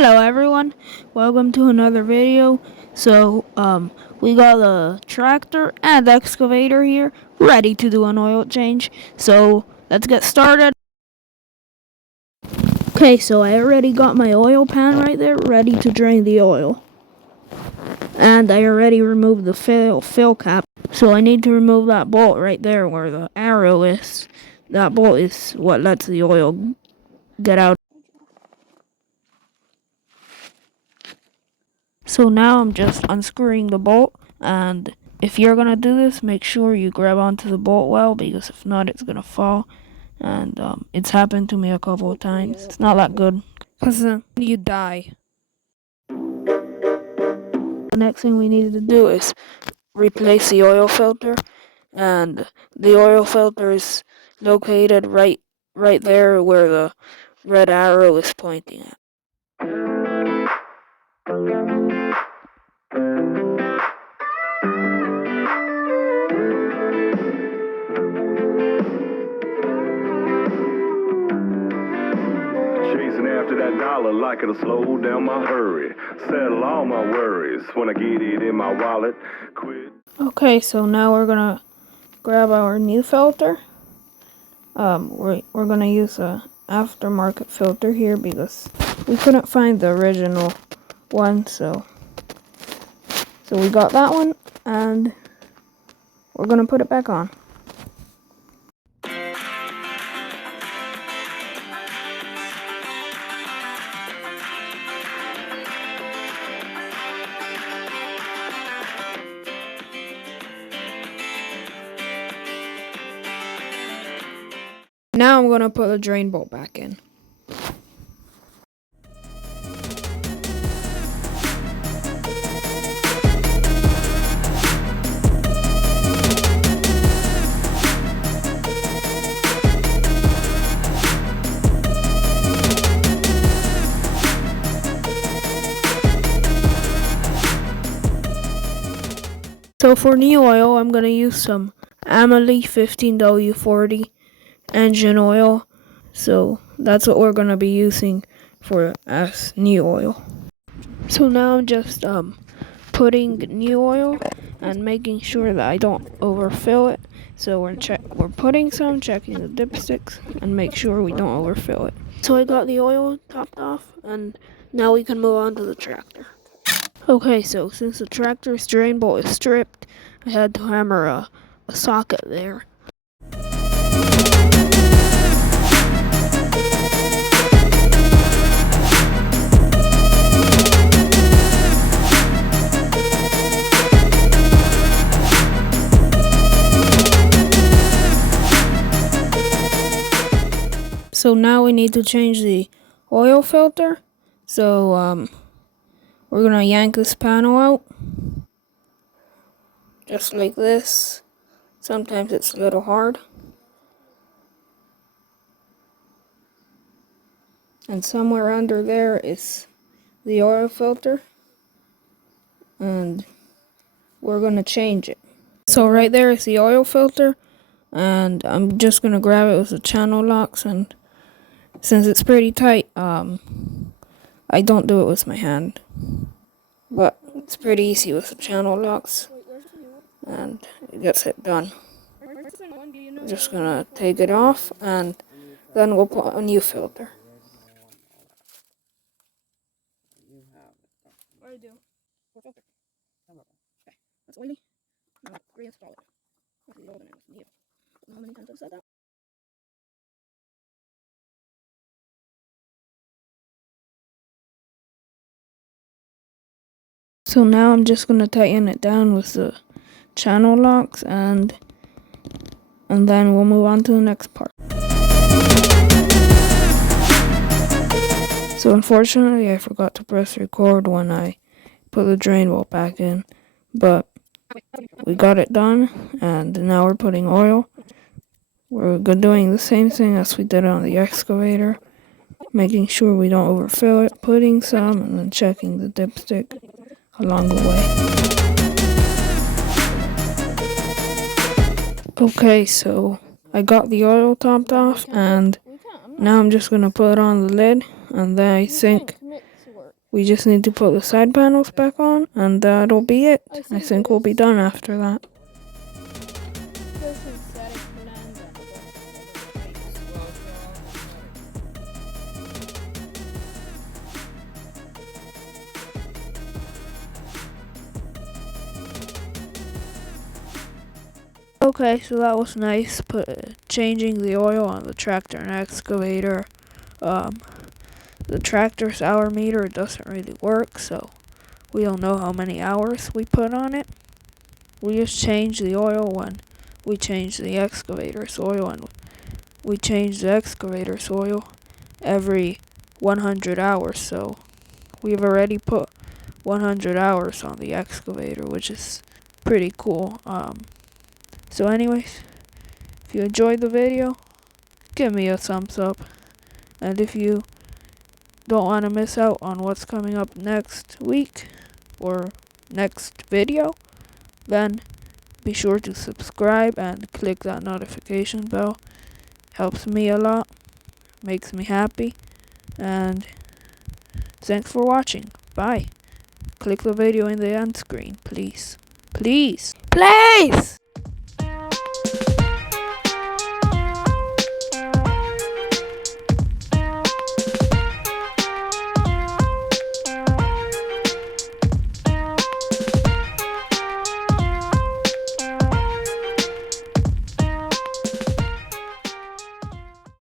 Hello everyone, welcome to another video. We got a tractor and excavator here, ready to do an oil change. So let's get started. Okay, so I already got my oil pan right there, ready to drain the oil. And I already removed the fill cap. So I need to remove that bolt right there where the arrow is. That bolt is what lets the oil get out. So now I'm just unscrewing the bolt, and if you're gonna do this, make sure you grab onto the bolt well, because if not, it's gonna fall. And it's happened to me a couple of times. It's not that good, because then you die. The next thing we need to do is replace the oil filter, and the oil filter is located right there where the red arrow is pointing at. After that dollar, like it'll slow down my hurry, settle all my worries when I get it in my wallet. Quit. Okay, so now we're gonna grab our new filter. We're gonna use a aftermarket filter here because we couldn't find the original one, so we got that one, and we're gonna put it back on. Now I'm gonna put the drain bolt back in. So for new oil, I'm gonna use some Amalie 15W40 engine oil. So that's what we're gonna be using for as new oil. So now I'm just putting new oil and making sure that I don't overfill it. So we're putting some, checking the dipsticks, and make sure we don't overfill it. So I got the oil topped off, and now we can move on to the tractor. Okay, so since the tractor's drain bolt is stripped, I had to hammer a socket there. So now we need to change the oil filter. So we're gonna yank this panel out, just like this. Sometimes it's a little hard. And somewhere under there is the oil filter, and we're gonna change it. So right there is the oil filter, and I'm just gonna grab it with the channel locks, and since it's pretty tight, I don't do it with my hand, but it's pretty easy with the channel locks, and it gets it done. I'm just gonna take it off, and then we'll put a new filter. What do I do? For filter. Okay, that's oily. Now reinstall it. This is old and it's new. How many times I've said that? So now I'm just gonna tighten it down with the channel locks, and then we'll move on to the next part. So unfortunately, I forgot to press record when I put the drain bolt back in, but we got it done, and now we're putting oil. We're doing the same thing as we did on the excavator, making sure we don't overfill it, putting some, and then checking the dipstick along the way. Okay, so I got the oil topped off, and now I'm just gonna put on the lid, and then I think We just need to put the side panels back on, and that'll be it. I think we'll be done after that. Okay, so that was nice, changing the oil on the tractor and excavator. The tractor's hour meter doesn't really work, so we don't know how many hours we put on it. We just change the oil when we change the excavator's oil, and we change the excavator's oil every 100 hours, so we've already put 100 hours on the excavator, which is pretty cool. So anyways, if you enjoyed the video, give me a thumbs up, and if you don't want to miss out on what's coming up next week or next video, then be sure to subscribe and click that notification bell. Helps me a lot, makes me happy, and thanks for watching. Bye. Click the video in the end screen, please. Please. Please!